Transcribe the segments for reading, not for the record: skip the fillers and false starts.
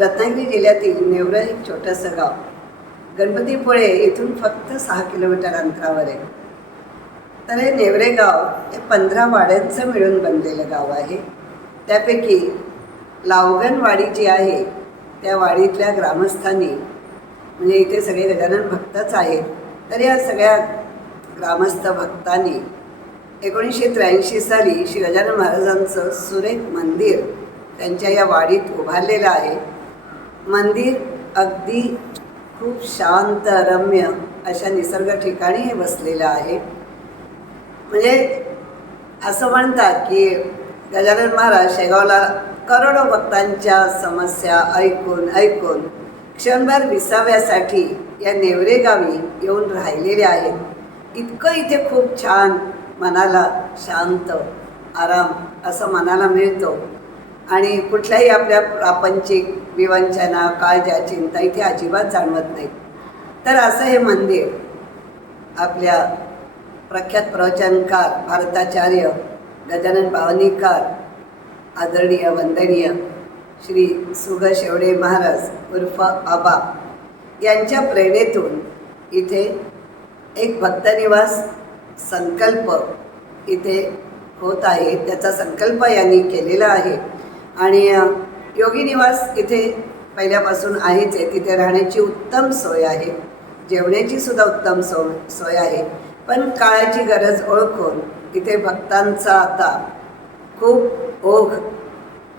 रत्नागिरी जिल्ह्यातील नेवरे एक छोटंसं गाव. गणपतीपुळे इथून फक्त 6 किलोमीटर अंतरावर आहे. तर हे नेवरे गाव हे 15 वाड्यांचं मिळून बनलेलं गाव आहे. त्यापैकी लावगणवाडी जी आहे त्या वाडीतल्या ग्रामस्थांनी, म्हणजे इथे सगळे गजानन भक्तच आहेत, तर या सगळ्या ग्रामस्थ भक्तांनी 1983 साली श्री गजानन महाराजांचं सुरेख मंदिर त्यांच्या या वाडीत उभारलेलं आहे. मंदिर अगदी खूप शांत रम्य अशा निसर्ग ठिकाणी हे बसलेलं आहे. म्हणजे असं म्हणतात की गजानन महाराज शेगावला करोडो भक्तांच्या समस्या ऐकून ऐकून क्षणभर विसाव्यासाठी या नेवरे गावी येऊन राहिलेले आहेत. इतकं इथे खूप छान, मनाला शांत आराम असं मनाला मिळतो आणि कुठल्याही आपल्या प्रापंचिक विवंचना, काळजा, चिंता इथे अजिबात जाणवत नाहीत. तर असं हे मंदिर आपल्या प्रख्यात प्रवचनकार भारताचार्य गजानन बावनीकर, आदरणीय वंदनीय श्री सुग शेवडे महाराज उर्फ आबा यांच्या प्रेरणेतून इथे एक भक्तनिवास संकल्प इथे होत आहे. त्याचा संकल्प यांनी केलेला आहे आणि योगी निवास इथे पहिल्यापासून आहेच आहे. तिथे राहण्याची उत्तम सोय आहे, जेवण्याची सुद्धा उत्तम सोय आहे. पण काळाची गरज ओळखून इथे भक्तांचा आता खूप ओघ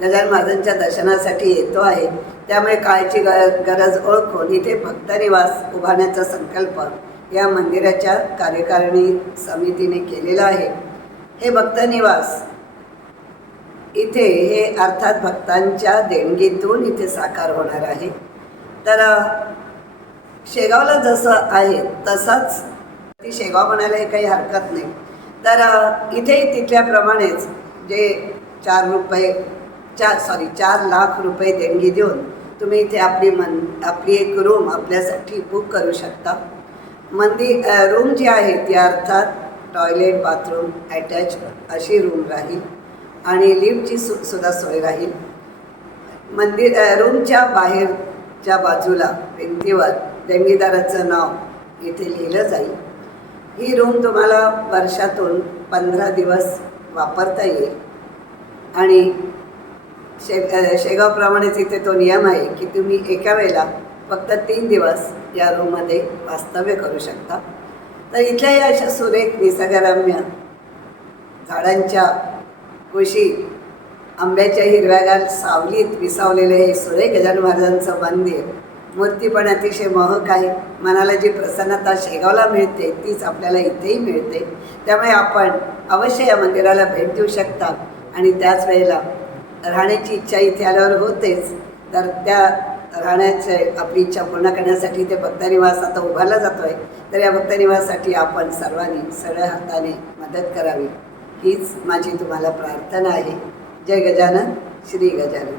गजानन महाराजांच्या दर्शनासाठी येतो आहे. त्यामुळे काळाची गरज ओळखून इथे भक्तनिवास उभारण्याचा संकल्प या मंदिराच्या कार्यकारिणी समितीने केलेला आहे. हे भक्तनिवास इथे हे अर्थात भक्तांच्या देणगीतून इथे साकार होणार आहे. तर शेगावला जसं आहे तसाच ती शेगाव म्हणायला काही हरकत नाही. तर इथे तिथल्याप्रमाणेच जे 4 लाख रुपये देणगी देऊन तुम्ही इथे आपली एक रूम आपल्यासाठी बुक करू शकता. रूम जी आहे ती अर्थात टॉयलेट, बाथरूम अटॅच अशी रूम राहील आणि लिफ्टची सुद्धा सोय राहील. रूमच्या बाहेरच्या बाजूला भिंतीवर देणगीदाराचं नाव इथे लिहिलं जाईल. ही रूम तुम्हाला वर्षातून 15 दिवस वापरता येईल आणि शेगावप्रमाणेच इथे तो नियम आहे की तुम्ही एका वेळेला फक्त 3 दिवस या रूममध्ये वास्तव्य करू शकता. तर इथल्या या अशा सुरेख निसर्गरम्य झाडांच्या कुशीत, आंब्याच्या हिरव्यागार सावलीत विसावलेले हे सुरेख गजानन महाराजांचं मंदिर मूर्ती पण अतिशय मोहक आहे. मनाला जी प्रसन्नता शेगावला मिळते तीच आपल्याला इथेही मिळते. त्यामुळे आपण अवश्य या मंदिराला भेट देऊ शकता आणि त्याच वेळेला राहण्याची इच्छा इथे आल्यावर होतेच. तर त्या राहण्याचे आपली इच्छा पूर्ण करण्यासाठी ते भक्तनिवास आता उभारला जातो आहे. तर या भक्तनिवासासाठी आपण सर्वांनी सगळ्या हाताने मदत करावी हीच माझी तुम्हाला प्रार्थना आहे. जय गजानन, श्री गजानन.